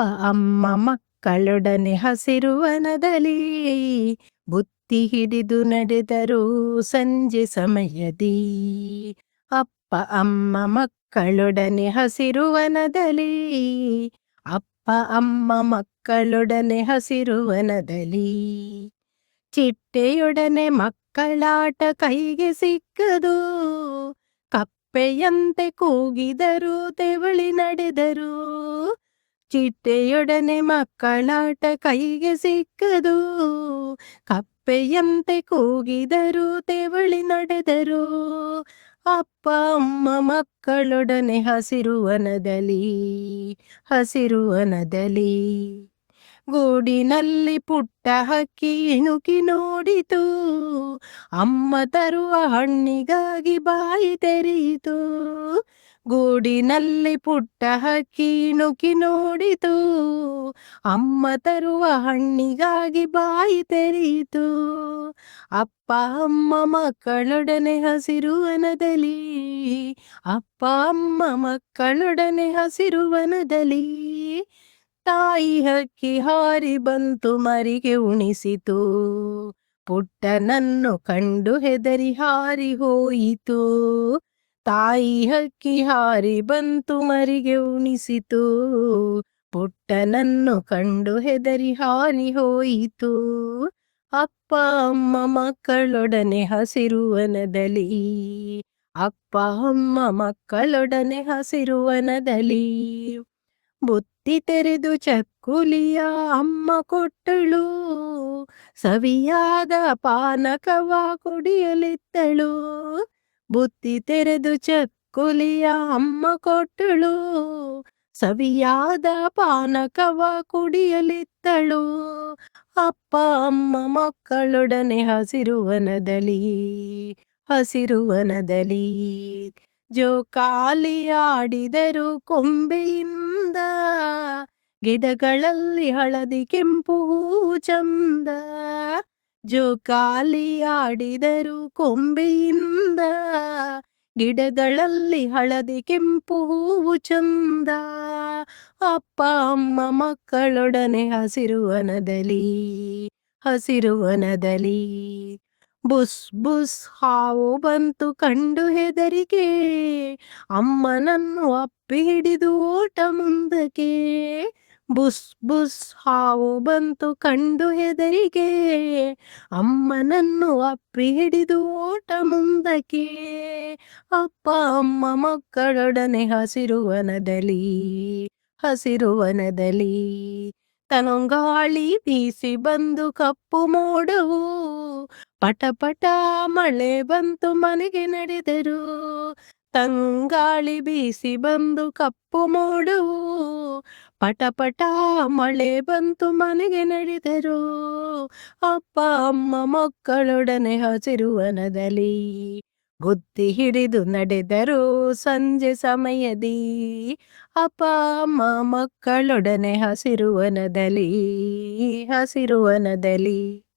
ಅಮ್ಮ ಮಕ್ಕಳೊಡನೆ ಹಸಿರು ವನದಲ್ಲಿ ಬುತ್ತಿ ಹಿಡಿದು ನಡೆದರು ಸಂಜೆ ಸಮಯದಿ. ಅಪ್ಪ ಅಮ್ಮ ಮಕ್ಕಳೊಡನೆ ಹಸಿರು ವನದಲ್ಲಿ, ಅಪ್ಪ ಅಮ್ಮ ಮಕ್ಕಳೊಡನೆ ಹಸಿರು ವನದಲ್ಲಿ. ಚಿಟ್ಟೆಯೊಡನೆ ಮಕ್ಕಳಾಟ ಕೈಗೆ ಸಿಕ್ಕದು, ಕಪ್ಪೆಯಂತೆ ಕೂಗಿದರು ತೆವಳಿ ನಡೆದರು. ಚಿಟ್ಟೆಯೊಡನೆ ಮಕ್ಕಳಾಟ ಕೈಗೆ ಸಿಕ್ಕದು, ಕಪ್ಪೆಯಂತೆ ಕೂಗಿದರು ತೆವಳಿ ನಡೆದರು. ಅಪ್ಪ ಅಮ್ಮ ಮಕ್ಕಳೊಡನೆ ಹಸಿರು ವನದಲ್ಲಿ, ಹಸಿರು ವನದಲ್ಲಿ. ಗೂಡಿನಲ್ಲಿ ಪುಟ್ಟ ಹಕ್ಕಿ ಇಣುಕಿ ನೋಡಿತು, ಅಮ್ಮ ತರುವ ಹಣ್ಣಿಗಾಗಿ ಬಾಯಿ ತೆರೆಯಿತು. ಗೂಡಿನಲ್ಲಿ ಪುಟ್ಟ ಹಕ್ಕಿ ಇಣುಕಿ ನೋಡಿತು, ಅಮ್ಮ ತರುವ ಹಣ್ಣಿಗಾಗಿ ಬಾಯಿ ತೆರೆಯಿತು. ಅಪ್ಪ ಅಮ್ಮ ಮಕ್ಕಳೊಡನೆ ಹಸಿರು ವನದಲ್ಲಿ, ಅಪ್ಪ ಅಮ್ಮ ಮಕ್ಕಳೊಡನೆ ಹಸಿರು ವನದಲ್ಲಿ. ತಾಯಿ ಹಕ್ಕಿ ಹಾರಿ ಬಂತು ಮರಿಗೆ ಉಣಿಸಿತು, ಪುಟ್ಟನನ್ನು ಕಂಡು ಹೆದರಿ ಹಾರಿ ಹೋಯಿತು. ತಾಯಿ ಹಕ್ಕಿ ಹಾರಿ ಬಂತು ಮರಿಗೆ ಉಣಿಸಿತು, ಪುಟ್ಟನನ್ನು ಕಂಡು ಹೆದರಿ ಹಾರಿ ಹೋಯಿತು. ಅಪ್ಪ ಅಮ್ಮ ಮಕ್ಕಳೊಡನೆ ಹಸಿರು ವನದಲ್ಲಿ, ಅಪ್ಪ ಅಮ್ಮ ಮಕ್ಕಳೊಡನೆ ಹಸಿರು ವನದಲ್ಲಿ. ಬುತ್ತಿ ತೆರೆದು ಚಕ್ಕುಲಿಯ ಅಮ್ಮ ಕೊಟ್ಟಳು, ಸವಿಯಾದ ಪಾನಕವ ಕುಡಿಯಲಿತ್ತಳು. ಬುತ್ತಿ ತೆರೆದು ಚಕ್ಕುಲಿಯ ಅಮ್ಮ ಕೊಟ್ಟಳು, ಸವಿಯಾದ ಪಾನಕವ ಕುಡಿಯಲಿತ್ತಳು. ಅಪ್ಪ ಅಮ್ಮ ಮಕ್ಕಳೊಡನೆ ಹಸಿರು ವನದಲ್ಲಿ, ಹಸಿರು ವನದಲ್ಲಿ. ಜೋಕಾಲಿ ಆಡಿದರು ಕೊಂಬೆಯಿಂದ, ಗಿಡಗಳಲ್ಲಿ ಹಳದಿ ಕೆಂಪು ಹೂವು ಚಂದ. ಜೋಕಾಲಿ ಆಡಿದರು ಕೊಂಬೆಯಿಂದ, ಗಿಡಗಳಲ್ಲಿ ಹಳದಿ ಕೆಂಪು ಹೂವು ಚಂದ. ಅಪ್ಪ ಅಮ್ಮ ಮಕ್ಕಳೊಡನೆ ಹಸಿರು ವನದಲ್ಲಿ, ಹಸಿರು ವನದಲ್ಲಿ. ಬುಸ್ ಬುಸ್ ಹಾವು ಬಂತು ಕಂಡು ಹೆದರಿಕೆ, ಅಮ್ಮನನ್ನು ಅಪ್ಪಿ ಹಿಡಿದು ಓಟ ಮುಂದಕ್ಕೆ. ಬುಸ್ ಬುಸ್ ಹಾವು ಬಂತು ಕಂಡು ಹೆದರಿಕೆ, ಅಮ್ಮನನ್ನು ಅಪ್ಪಿ ಹಿಡಿದು ಓಟ ಮುಂದಕ್ಕೆ. ಅಪ್ಪ ಅಮ್ಮ ಮಕ್ಕಳೊಡನೆ ಹಸಿರು ವನದಲ್ಲಿ, ಹಸಿರು ವನದಲ್ಲಿ. ತಂಗಾಳಿ ಬೀಸಿ ಬಂದು ಕಪ್ಪು ಮೋಡವು, ಪಟ ಪಟ ಮಳೆ ಬಂತು ಮನೆಗೆ ನಡೆದರು. ತಂಗಾಳಿ ಬೀಸಿ ಬಂದು ಕಪ್ಪು ಮೋಡವು, ಪಟ ಪಟ ಮಳೆ ಬಂತು ಮನೆಗೆ ನಡೆದರು. ಅಪ್ಪ ಅಮ್ಮ ಮಕ್ಕಳೊಡನೆ ಹಸಿರು ವನದಲ್ಲಿ, ಬುತ್ತಿ ಹಿಡಿದು ನಡೆದರು ಸಂಜೆ ಸಮಯದಿ. ಅಪ್ಪ ಅಮ್ಮ ಮಕ್ಕಳೊಡನೆ ಹಸಿರು ವನದಲ್ಲಿ, ಹಸಿರು ವನದಲ್ಲಿ.